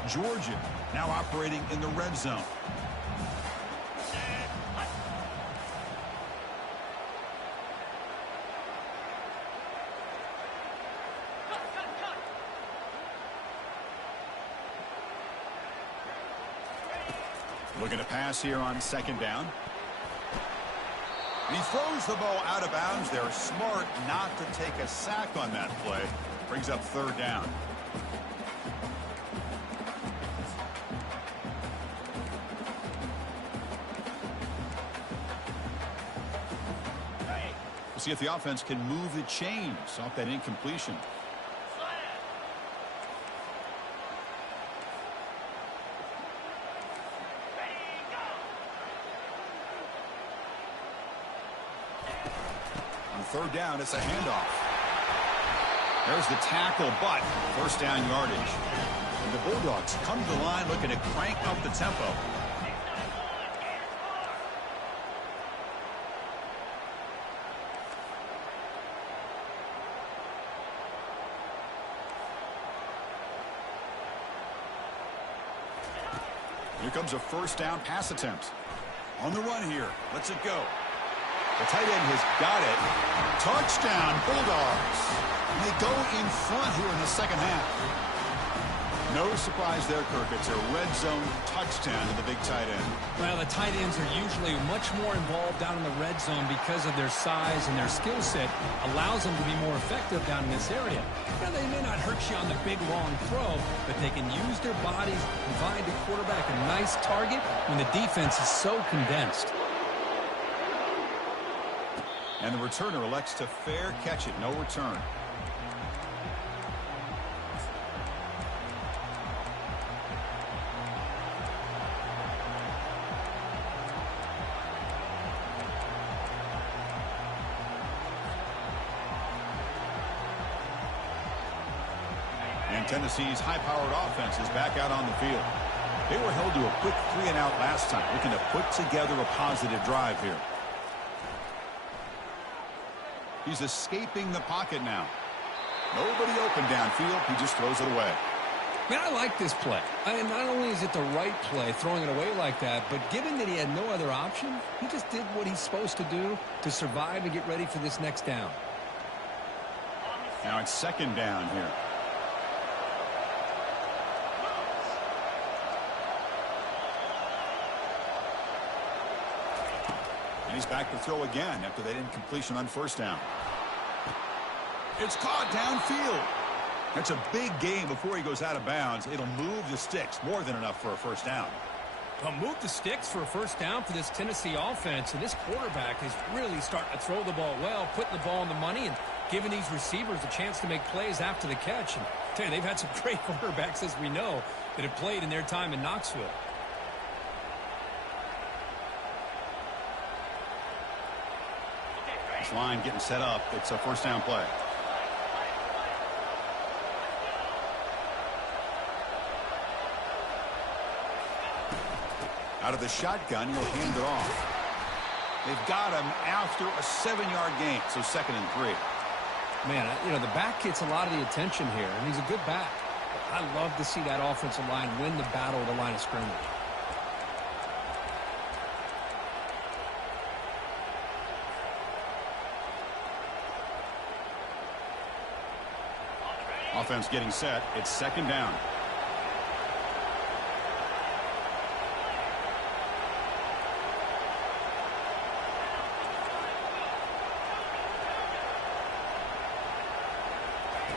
Georgia now operating in the red zone. Looking to pass here on second down. He throws the ball out of bounds. They're smart not to take a sack on that play. Brings up third down. We'll see if the offense can move the chains off that incompletion. Third down, it's a handoff. There's the tackle, but first down yardage. And the Bulldogs come to the line looking to crank up the tempo. Here comes a first down pass attempt. On the run here. Lets it go. The tight end has got it. Touchdown, Bulldogs. And they go in front here in the second half. No surprise there, Kirk. It's a red zone touchdown to the big tight end. Well, the tight ends are usually much more involved down in the red zone because of their size and their skill set allows them to be more effective down in this area. Now, they may not hurt you on the big, long throw, but they can use their bodies, provide the quarterback a nice target when the defense is so condensed. And the returner elects to fair catch it. No return. And Tennessee's high-powered offense is back out on the field. They were held to a quick 3-and-out last time, looking to put together a positive drive here. He's escaping the pocket now. Nobody open downfield. He just throws it away. Man, I like this play. Not only is it the right play, throwing it away like that, but given that he had no other option, he just did what he's supposed to do to survive and get ready for this next down. Now it's second down here. And he's back to throw again after that incompletion on first down. It's caught downfield. That's a big gain before he goes out of bounds. It'll move the sticks, more than enough for a first down. Well, move the sticks for a first down for this Tennessee offense, and this quarterback is really starting to throw the ball well, putting the ball on the money, and giving these receivers a chance to make plays after the catch. And I tell you, they've had some great quarterbacks, as we know, that have played in their time in Knoxville. This line getting set up. It's a first down play. Out of the shotgun, he'll hand it off. They've got him after a 7-yard gain, so 2nd and 3. Man, you know, the back gets a lot of the attention here, and he's a good back. I love to see that offensive line win the battle of the line of scrimmage. Offense getting set. It's second down.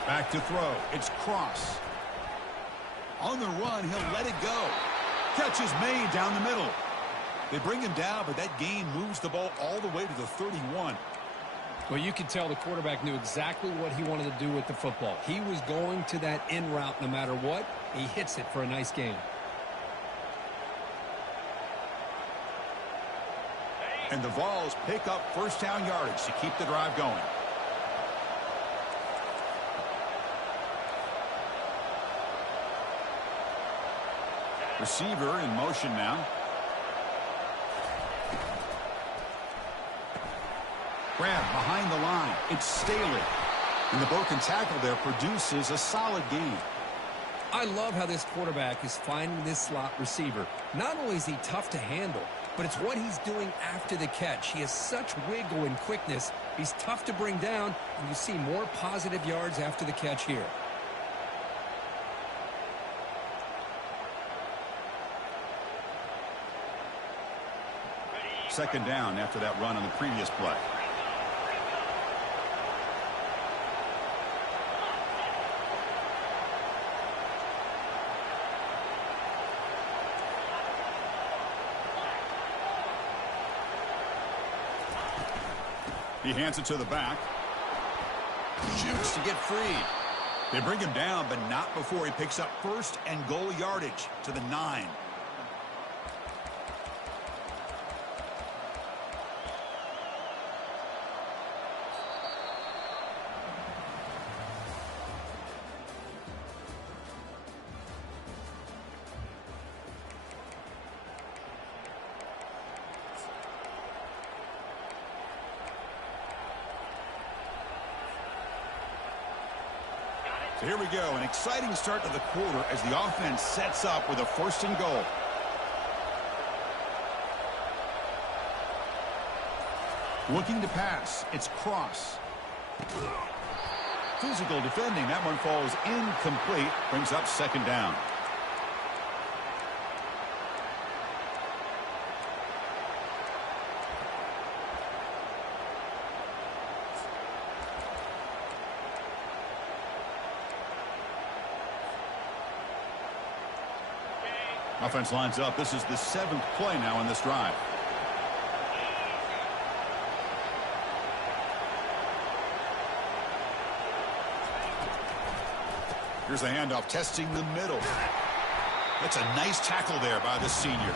Back to throw. It's Cross. On the run, he'll let it go. Catch is made down the middle. They bring him down, but that gain moves the ball all the way to the 31. Well, you could tell the quarterback knew exactly what he wanted to do with the football. He was going to that in route no matter what. He hits it for a nice gain. And the Vols pick up first down yardage to keep the drive going. Receiver in motion now. Grab behind the line. It's Staley. And the broken tackle there produces a solid gain. I love how this quarterback is finding this slot receiver. Not only is he tough to handle, but it's what he's doing after the catch. He has such wiggle and quickness. He's tough to bring down, and you see more positive yards after the catch here. Second down after that run on the previous play. He hands it to the back. Shoots to get free. They bring him down, but not before he picks up first and goal yardage to the 9. So here we go, an exciting start to the quarter as the offense sets up with a 1st and goal. Looking to pass. It's Cross. Physical defending. That one falls incomplete. Brings up second down. Offense lines up. This is the 7th play now in this drive. Here's the handoff, testing the middle. That's a nice tackle there by the senior.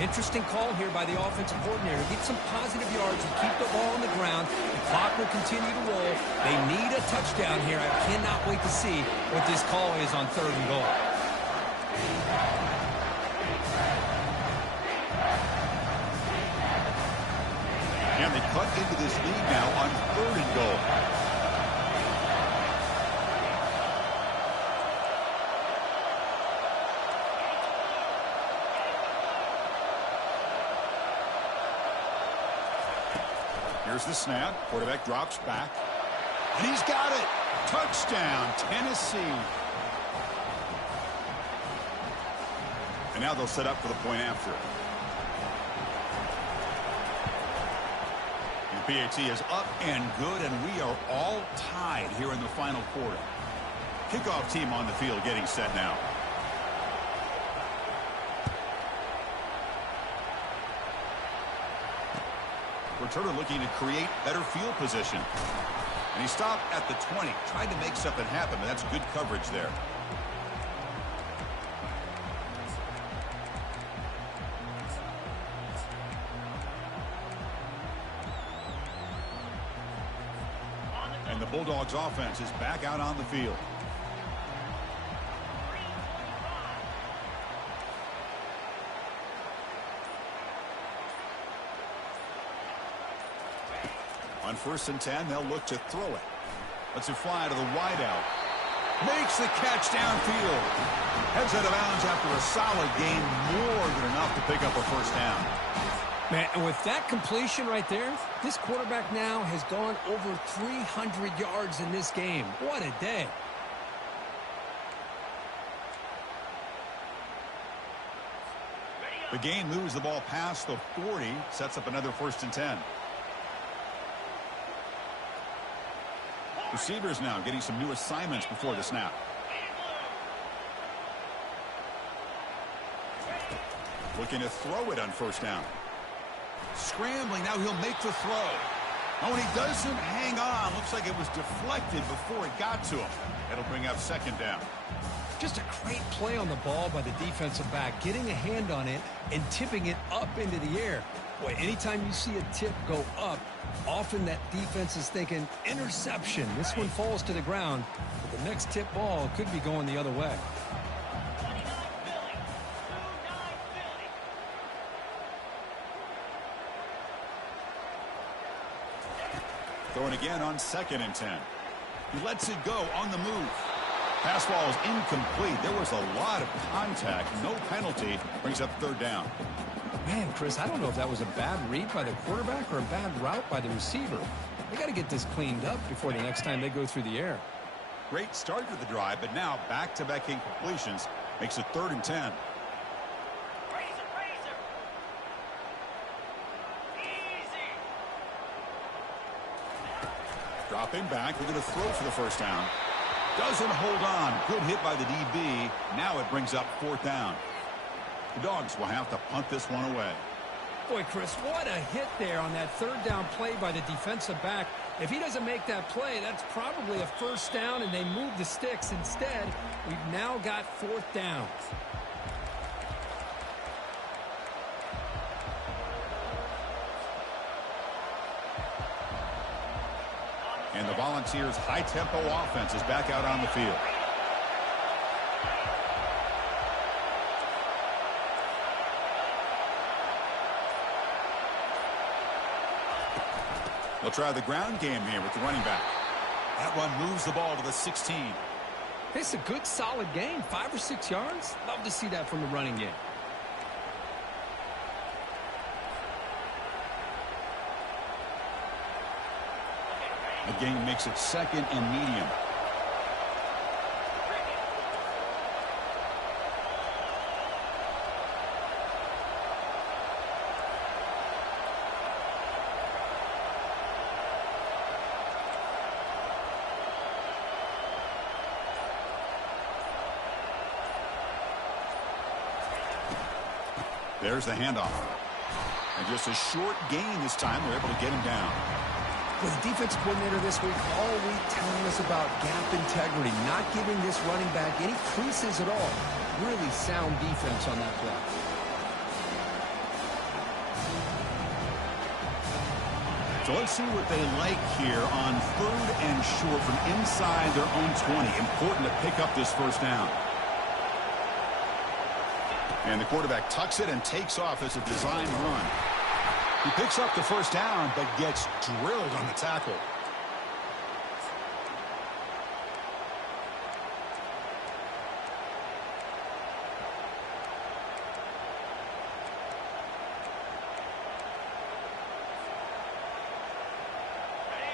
Interesting call here by the offensive coordinator. Get some positive yards and keep the ball on the ground. The clock will continue to roll. They need a touchdown here. I cannot wait to see what this call is on 3rd and goal. And they cut into this lead now on 3rd and goal. Here's the snap. Quarterback drops back. And he's got it. Touchdown, Tennessee. And now they'll set up for the point after. The PAT is up and good, and we are all tied here in the final quarter. Kickoff team on the field getting set now. Returner looking to create better field position. And he stopped at the 20. Tried to make something happen, but that's good coverage there. And the Bulldogs offense is back out on the field. On 1st and 10, they'll look to throw it. Lets it fly to the wideout. Makes the catch downfield. Heads out of bounds after a solid gain, more than enough to pick up a 1st down. Man, and with that completion right there, this quarterback now has gone over 300 yards in this game. What a day. The gain moves the ball past the 40, sets up another 1st and 10. Receivers now getting some new assignments before the snap. Looking to throw it on 1st down. Scrambling, now he'll make the throw. Oh, and he doesn't hang on. Looks like it was deflected before it got to him. That'll bring up 2nd down. Just a great play on the ball by the defensive back, getting a hand on it and tipping it up into the air. Boy, anytime you see a tip go up, often that defense is thinking interception. This one falls to the ground, but the next tip ball could be going the other way. Throwing again on 2nd and 10. He lets it go on the move. Pass ball is incomplete. There was a lot of contact. No penalty. Brings up 3rd down. Man, Chris, I don't know if that was a bad read by the quarterback or a bad route by the receiver. They got to get this cleaned up before the next time they go through the air. Great start to the drive, but now back-to-back incompletions makes it 3rd and 10. Easy. Dropping back. We're going to throw for the 1st down. Doesn't hold on. Good hit by the DB. Now it brings up 4th down. The Dogs will have to punt this one away. Boy, Chris, what a hit there on that 3rd down play by the defensive back. If he doesn't make that play, that's probably a 1st down, and they move the sticks. Instead, we've now got 4th down. And the Volunteers' high-tempo offense is back out on the field. They'll try the ground game here with the running back. That one moves the ball to the 16. It's a good, solid game. 5 or 6 yards. Love to see that from the running game. The gain makes it second and medium. There's the handoff. And just a short gain this time. They're able to get him down. Well, the defensive coordinator this week all week telling us about gap integrity, not giving this running back any creases at all. Really sound defense on that play. So let's see what they like here on 3rd and short from inside their own 20. Important to pick up this first down. And the quarterback tucks it and takes off as a designed run. He picks up the first down, but gets drilled on the tackle.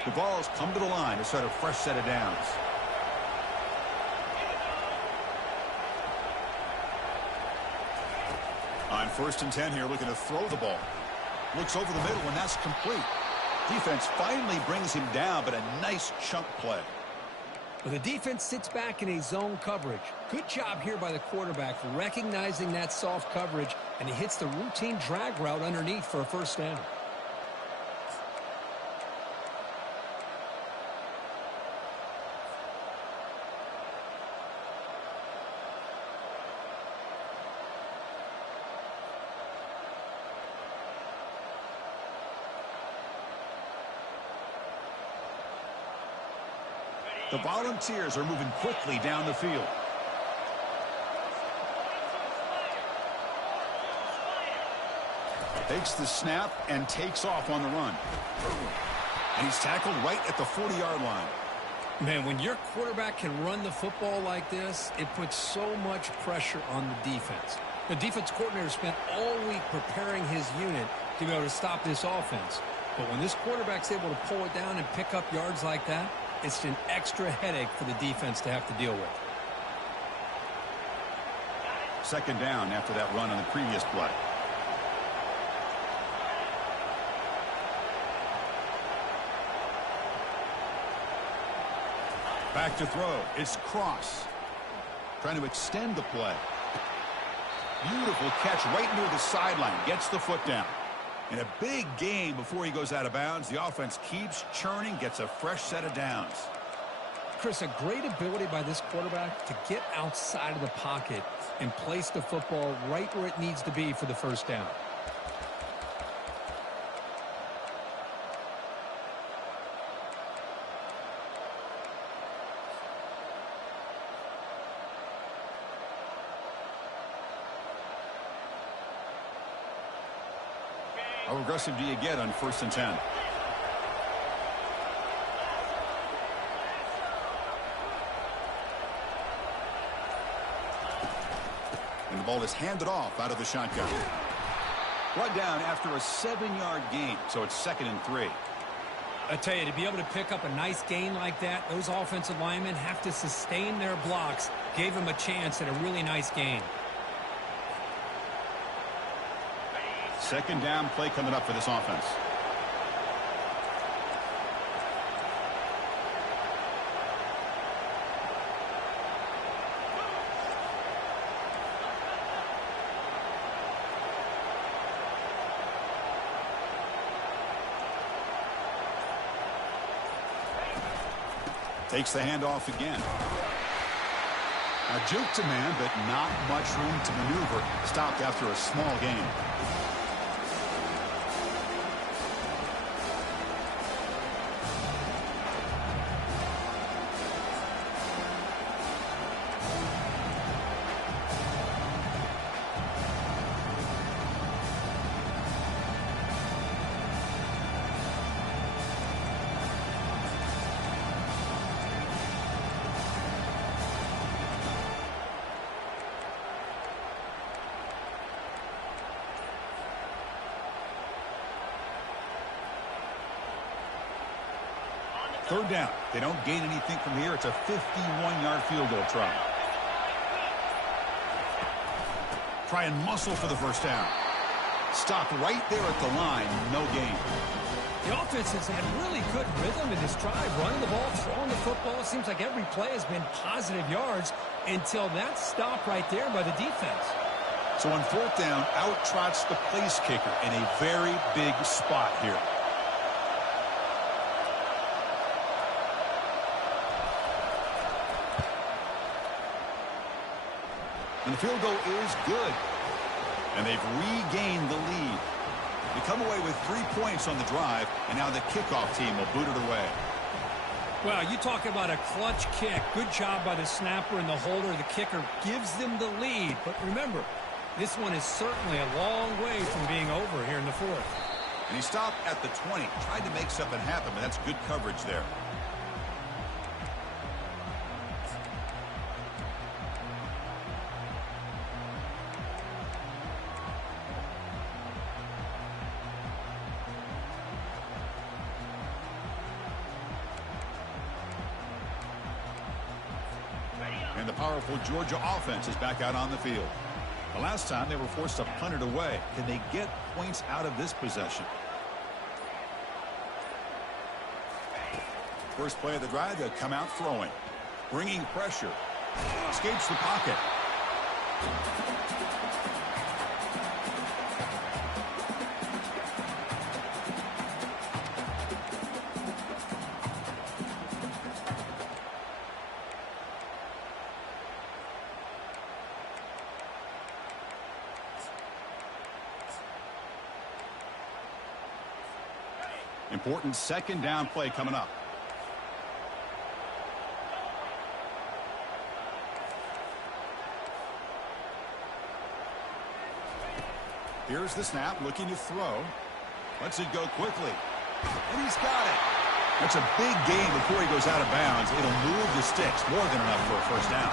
The ball's come to the line to start a fresh set of downs. On 1st and 10 here, looking to throw the ball. Looks over the middle, and that's complete. Defense finally brings him down, but a nice chunk play. Well, the defense sits back in a zone coverage. Good job here by the quarterback recognizing that soft coverage, and he hits the routine drag route underneath for a first down. The Volunteers are moving quickly down the field. Takes the snap and takes off on the run. And he's tackled right at the 40-yard line. Man, when your quarterback can run the football like this, it puts so much pressure on the defense. The defense coordinator spent all week preparing his unit to be able to stop this offense. But when this quarterback's able to pull it down and pick up yards like that, it's an extra headache for the defense to have to deal with. 2nd down after that run on the previous play. Back to throw. It's Cross. Trying to extend the play. Beautiful catch right near the sideline. Gets the foot down. And a big gain before he goes out of bounds. The offense keeps churning, gets a fresh set of downs. Chris, a great ability by this quarterback to get outside of the pocket and place the football right where it needs to be for the first down. How aggressive do you get on 1st and 10? And the ball is handed off out of the shotgun. Brought down after a 7-yard gain, so it's 2nd and 3. I tell you, to be able to pick up a nice gain like that, those offensive linemen have to sustain their blocks. Gave him a chance at a really nice gain. 2nd down play coming up for this offense. Takes the handoff again. A juke to man, but not much room to maneuver. Stopped after a small gain. Third down. They don't gain anything from here. It's a 51-yard field goal try. Try and muscle for the first down. Stopped right there at the line. No gain. The offense has had really good rhythm in this drive. Running the ball, throwing the football. It seems like every play has been positive yards until that stop right there by the defense. So on fourth down, out trots the place kicker in a very big spot here. And the field goal is good. And they've regained the lead. They come away with 3 points on the drive, and now the kickoff team will boot it away. Well, you talk about a clutch kick. Good job by the snapper and the holder. The kicker gives them the lead. But remember, this one is certainly a long way from being over here in the fourth. And he stopped at the 20. Tried to make something happen, but that's good coverage there. And the powerful Georgia offense is back out on the field. The last time they were forced to punt it away. Can they get points out of this possession? First play of the drive, they'll come out throwing. Bringing pressure. Escapes the pocket. Important second down play coming up. Here's the snap, looking to throw. Lets it go quickly. And he's got it. That's a big gain before he goes out of bounds. It'll move the sticks, more than enough for a first down.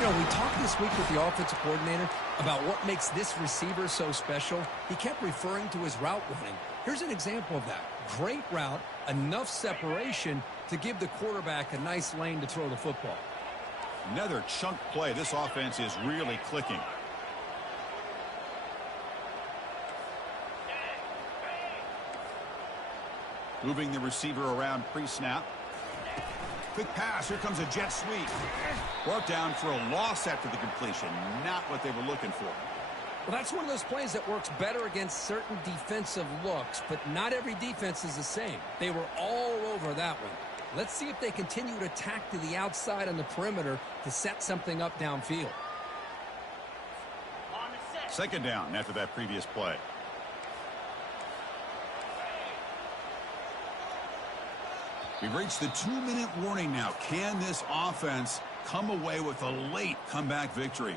You know, we talked this week with the offensive coordinator about what makes this receiver so special. He kept referring to his route running. Here's an example of that. Great route, enough separation to give the quarterback a nice lane to throw the football. Another chunk play. This offense is really clicking. Moving the receiver around pre-snap. Quick pass. Here comes a jet sweep. Brought down for a loss after the completion. Not what they were looking for. Well, that's one of those plays that works better against certain defensive looks, but not every defense is the same. They were all over that one. Let's see if they continue to attack to the outside on the perimeter to set something up downfield. Second down after that previous play. We've reached the 2-minute warning now. Can this offense come away with a late comeback victory?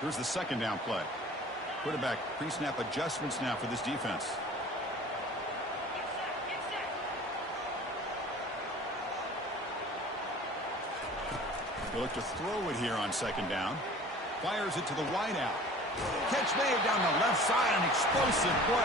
Here's the second down play. Quarterback pre-snap adjustments now for this defense. He'll look to throw it here on second down. Fires it to the wideout. Catch made down the left side, an explosive play.